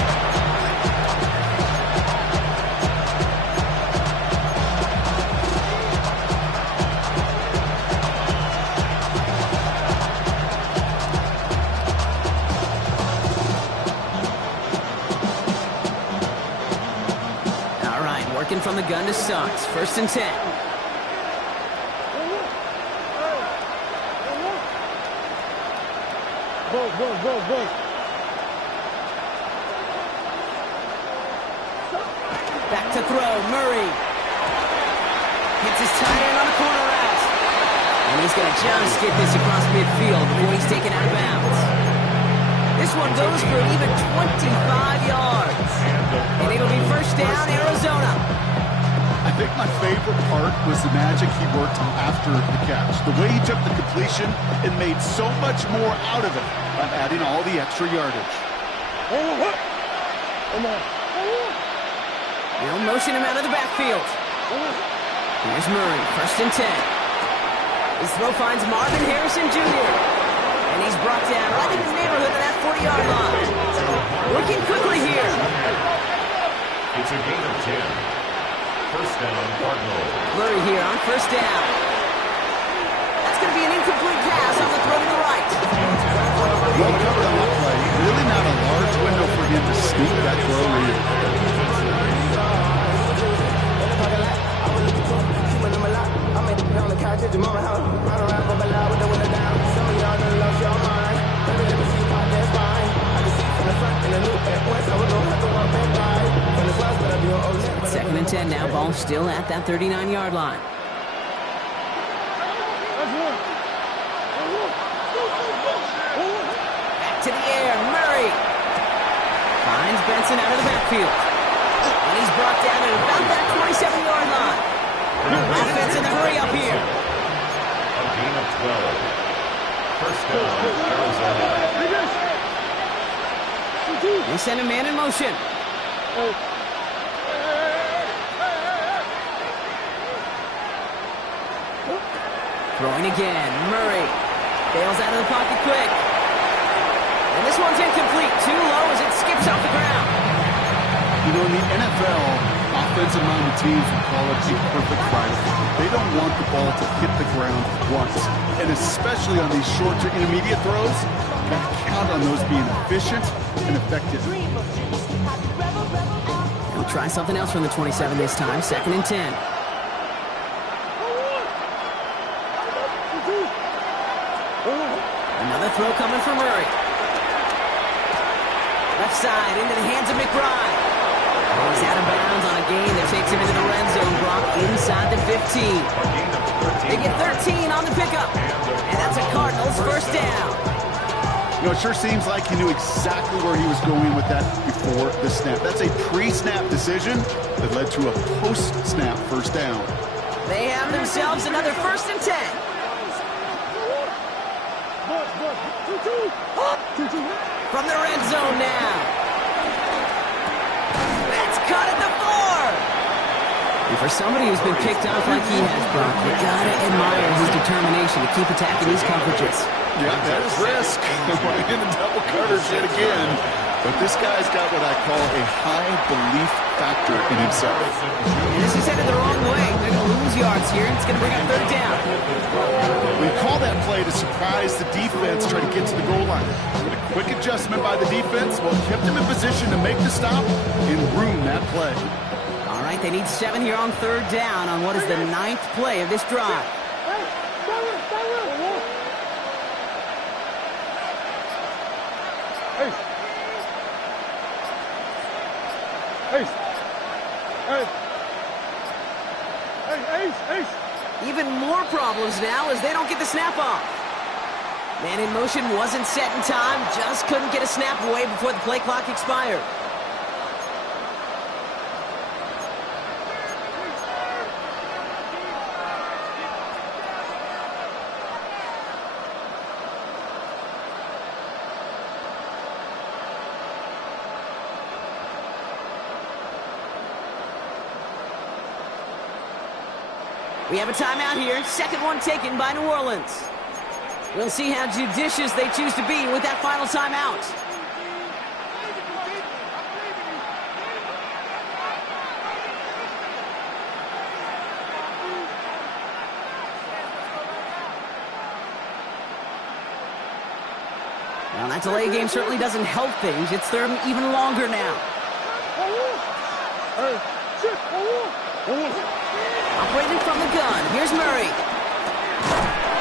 All right, working from the gun to start. 1st and 10. Go. Back to throw, Murray. Hits his tight end on the corner route. And he's going to just get this across midfield before he's taken out of bounds. This one goes for an even 25 yards. And it'll be 1st down, Arizona. I think my favorite part was the magic he worked after the catch. The way he took the completion and made so much more out of it by adding all the extra yardage. They'll motion him out of the backfield. Here's Murray, 1st and 10. His throw finds Marvin Harrison Jr. And he's brought down right in the neighborhood of that 40-yard line. Working quickly here. It's a gain of 10. 1st down, Cardinals. Murray here on 1st down. That's going to be an incomplete pass on the throw to the right. Well covered on that play. Really not a large window for him to sneak that throw in. It's 2nd and 10 now. Ball still at that 39-yard line. Back to the air. Murray finds Benson out of the backfield. And he's brought down at about that 27-yard line. Offense in the hurry up here. A gain of 12. 1st down, Arizona. They send a man in motion. Throwing again. Murray bails out of the pocket quick. And this one's incomplete. Too low as it skips off the ground. You know, in the NFL, offensive-minded teams would call it a perfect Friday. They don't want the ball to hit the ground once. And especially on these short to intermediate throws, you got to count on those being efficient and effective. We'll try something else from the 27 this time. 2nd and 10. Another throw coming from Murray. Left side into the hands of McBride. He's out of bounds on a gain that takes him into the red zone. Brock inside the 15. They get 13 on the pickup. And that's a Cardinals first down. You know, it sure seems like he knew exactly where he was going with that before the snap. That's a pre-snap decision that led to a post-snap first down. They have themselves another 1st and 10. From the red zone now. That's caught at the 4. And for somebody who's been kicked off like he has, Brock, you gotta admire his determination to keep attacking these coverages. Yeah, that is risk. Right in the double cutters yet again. But this guy's got what I call a high belief factor in himself. And this is headed the wrong way. They're going to lose yards here. It's going to bring up 3rd down. We call that play to surprise the defense, try to get to the goal line. But a quick adjustment by the defense, well, kept him in position to make the stop and ruin that play. All right, they need 7 here on 3rd down on what is the 9th play of this drive. Even more problems now as they don't get the snap off. Man in motion wasn't set in time, just couldn't get a snap away before the play clock expired. We have a timeout here. 2nd one taken by New Orleans. We'll see how judicious they choose to be with that final timeout. Well, that delay game certainly doesn't help things. It's 3rd and even longer now. Operating from the gun. Here's Murray.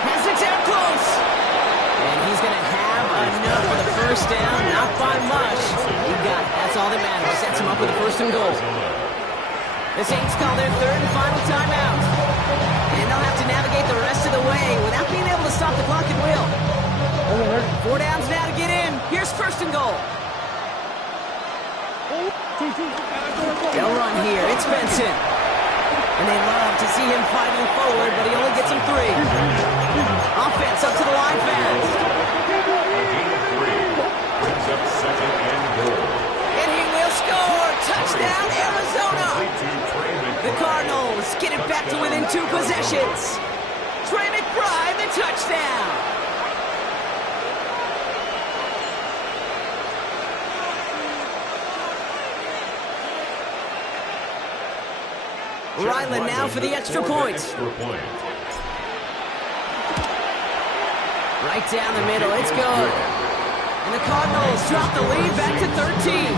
Has it down close. And he's going to have enough for the first down. Not by much. He got it. That's all that matters. Sets him up with a 1st and goal. The Saints call their 3rd and final timeout. And they'll have to navigate the rest of the way without being able to stop the clock at will. 4 downs now to get in. Here's 1st and goal. They'll run here. It's Benson. And they love to see him fighting forward, but he only gets him 3. Offense up to the line fast. And he will score. Touchdown, Arizona. The Cardinals get it back to within 2 possessions. Trey McBride, the touchdown. Ryland now for the extra point. Right down the middle, it's good. And the Cardinals drop the lead back to 13.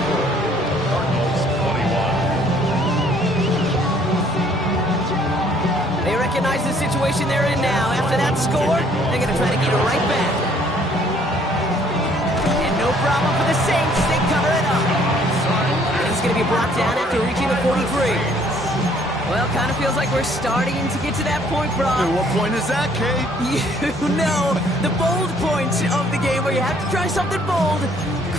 They recognize the situation they're in now. After that score, they're going to try to get it right back. And no problem for the Saints. They cover it up. And he's going to be brought down after reaching the 43. Well, kind of feels like we're starting to get to that point, Brock. And what point is that, Kate? You know, the bold point of the game where you have to try something bold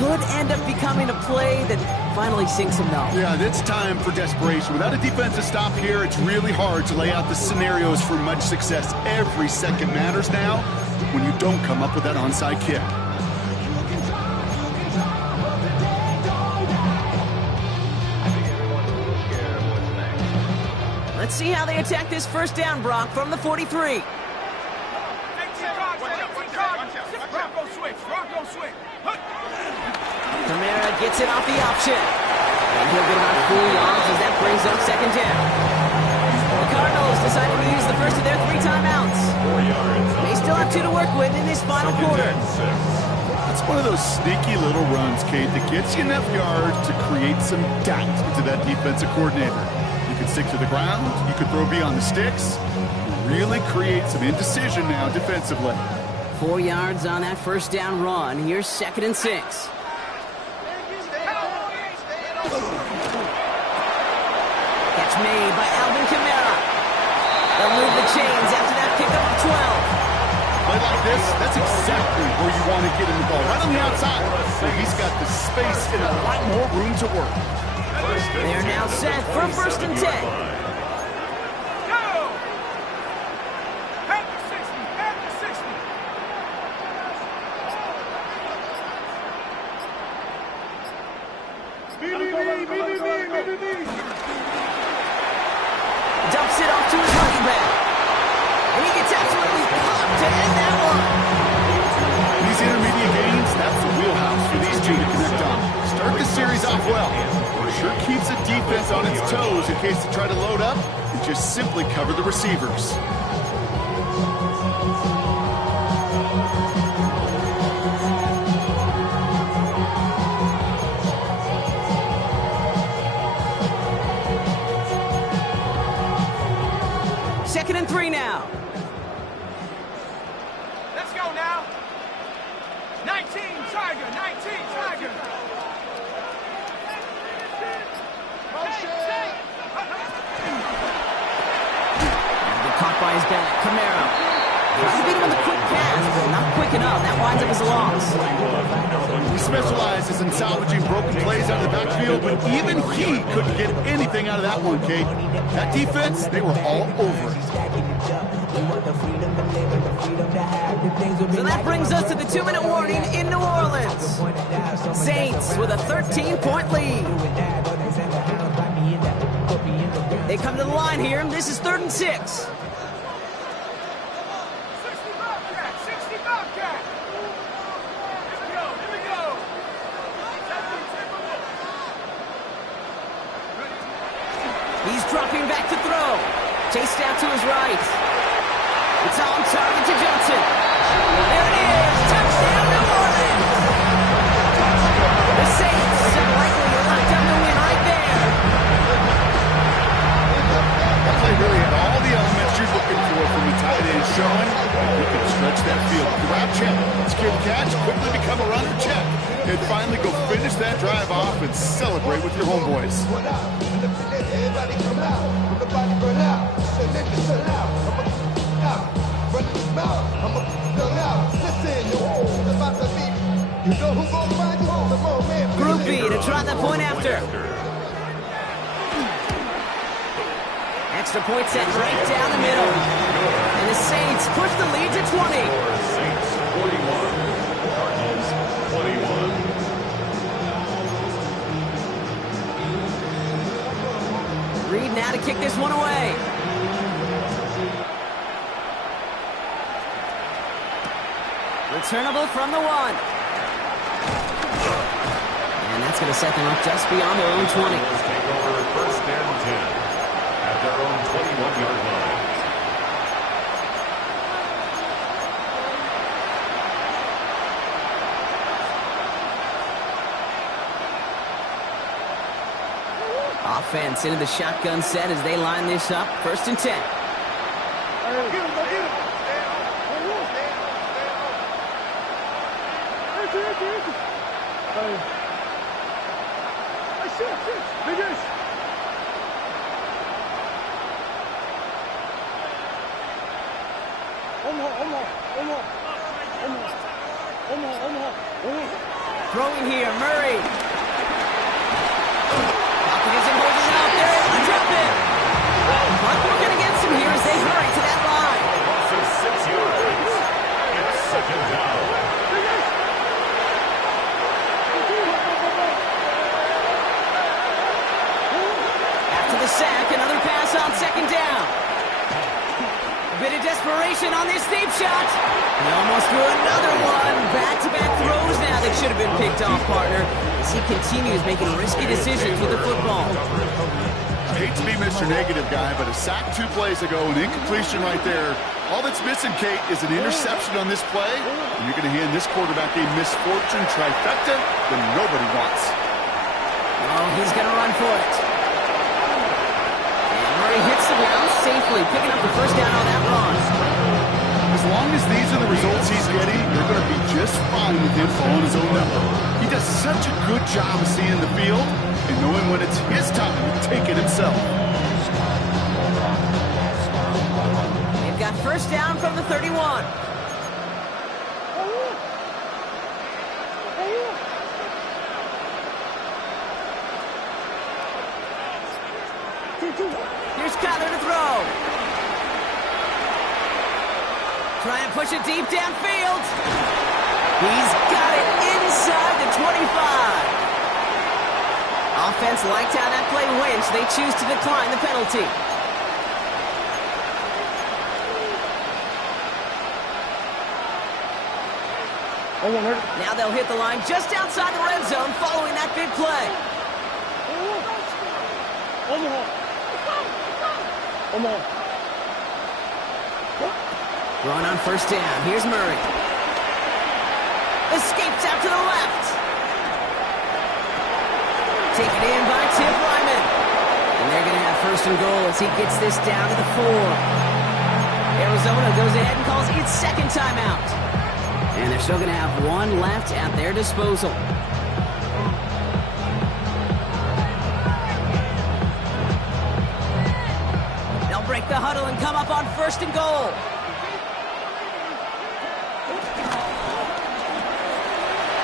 could end up becoming a play that finally sinks them though. Yeah, it's time for desperation. Without a defensive stop here, it's really hard to lay out the scenarios for much success. Every second matters now when you don't come up with that onside kick. Let's see how they attack this first down, Brock, from the 43. Kamara gets it off the option. And he'll get about 4 yards as that brings up second down. The Cardinals decided to use the first of their 3 timeouts. 4 yards. They still have 2 to work with in this final quarter. It's one of those sneaky little runs, Kate, that gets you enough yards to create some doubt into that defensive coordinator. You can stick to the ground, you can throw beyond the sticks, really create some indecision now defensively. 4 yards on that first down run. Here's 2nd and 6. Catch made by Alvin Kamara. They'll move the chains after that pickup of 12. Play like this, that's exactly where you want to get him the ball, right on the outside. So he's got the space and a lot more room to work. They're now set for 1st and 10. Dumps it off to his running back. And he gets absolutely popped to end that one. These intermediate gains, that's the wheelhouse for these two to connect on. Start the series off well. Sure keeps the defense on its toes in case they try to load up and just simply cover the receivers. Second and 3 now. Let's go now. 19, Tiger, 19, Tiger. Get caught by his back. Kamara. Trying to beat him with a quick pass, but not quick enough. That winds up as a loss. He specializes in salvaging broken plays out of the backfield, but even he couldn't get anything out of that one, Kate. That defense, they were all over it. So that brings us to the 2-minute warning in New Orleans. Saints with a 13-point lead. They come to the line here. This is 3rd and 6. 60 Bobcat, 60 Bobcat. Here we go. He's dropping back to throw. Chased out to his right. It's on target to Johnson. There it is. Touchdown, New Orleans. The Saints are likely locked up the win right there. That play really had all the elements you're looking for from a tight end showing. You can stretch that field. Grab check. Secure the catch. Quickly become a runner check. And finally go finish that drive off and celebrate with your homeboys. Everybody come out. When the body burn out. Say, let me sell out. Run his mouth. I'ma sell out. Listen, it's about to be. You know who gon' find you? The more man. Group B to try the point after. Extra point set right down the middle. And the Saints push the lead to 20. Saints 41, Cardinals 21. Reed now to kick this one away. Returnable from the 1. And that's going to set them up just beyond their own 20. Take over 1st and 10 at their own 21-yard line. Offense into the shotgun set as they line this up. 1st and 10. Throwing here, Murray. Isn't holding out. They're able to drop it. Clock working against him here as they hurry to that line. Loss of 6 yards. It's 2nd down. After the sack, another pass on 2nd down. A bit of desperation on this deep shot. He almost threw another one. Back-to-back throws now that should have been picked picked off, partner, as he continues making risky decisions with the football. I hate to be Mr. Negative guy, but a sack 2 plays ago, an incompletion right there. All that's missing, Kate, is an interception on this play. And you're going to hand this quarterback a misfortune trifecta that nobody wants. Oh, he's going to run for it. And Murray hits the ground safely, picking up the first down on that run. As long as these are the results he's getting, they're going to be just fine with him following his own number. He does such a good job of seeing the field and knowing when it's his time to take it himself. They've got first down from the 31. Here's Kyler to throw. Try and push it deep downfield. He's got it inside the 25. Offense liked how that play went, so they choose to decline the penalty. Now they'll hit the line just outside the red zone following that big play. Run on first down. Here's Murray. Escapes out to the left. Taken in by Tim Lyman. And they're going to have first and goal as he gets this down to the 4. Arizona goes ahead and calls its second timeout. And they're still going to have one left at their disposal. They'll break the huddle and come up on first and goal.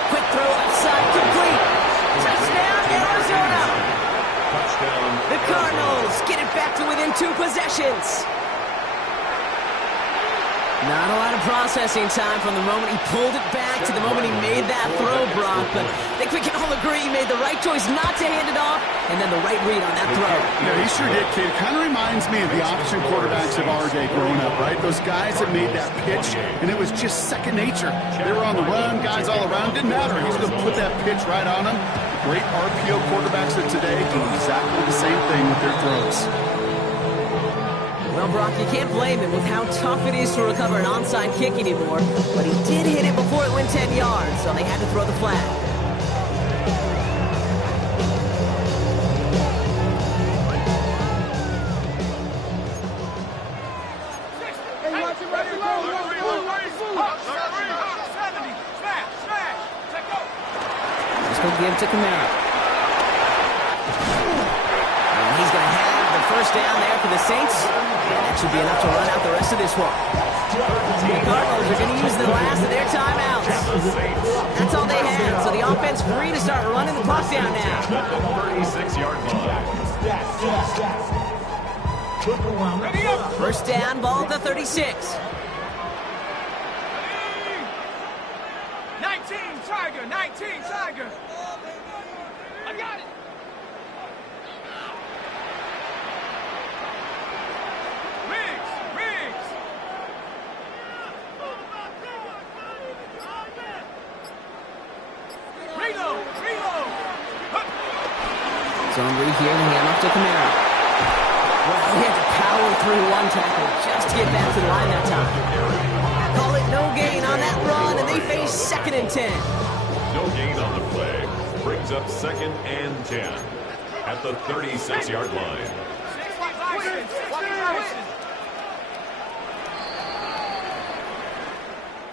Quick throw left side, complete. Touchdown, Arizona. Touchdown. The Cardinals get it back to within 2 possessions. Not a lot of processing time from the moment he pulled it back to the moment he made that throw, Brock. But I think we can all agree he made the right choice not to hand it off, and then the right read on that throw. Yeah, he sure did, kid. Kind of reminds me of the option quarterbacks of our day growing up, right? Those guys that made that pitch, and it was just second nature. They were on the run, guys all around. Didn't matter. He's going to put that pitch right on them. Great RPO quarterbacks of today do exactly the same thing with their throws. Well, Brock, you can't blame him with how tough it is to recover an onside kick anymore. But he did hit it before it went 10 yards, so they had to throw the flag. Just going to give to Kamara. And he's going to have the first down there for the Saints. And that should be enough to run out the rest of this one. The Cardinals are going to use the last of their timeouts. That's all they had, so the offense free to start running the clock down now. 36-yard line. First down, ball at the 36. 19 Tiger. I got it. Riggs. Reload. Zone read here, and hand off to Kamara. Well, he had to power through one tackle just to get back to the line that time. Call it no gain on that run, and they face 2nd and 10. No gain on the play. Brings up 2nd and 10 at the 36-yard line.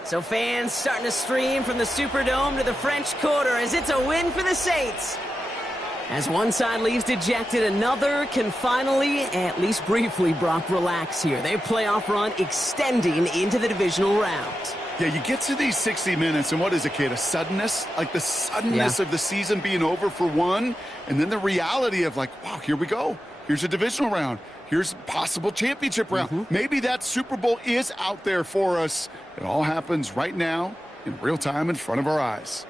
So fans starting to stream from the Superdome to the French Quarter as it's a win for the Saints. As one side leaves dejected, another can finally, at least briefly, Brock, relax here. Their playoff run extending into the divisional round. Yeah, you get to these 60 minutes, and what is it, kid? A suddenness? Like the suddenness of the season being over for one, and then the reality of like, wow, here we go. Here's a divisional round. Here's a possible championship round. Maybe that Super Bowl is out there for us. It all happens right now in real time in front of our eyes.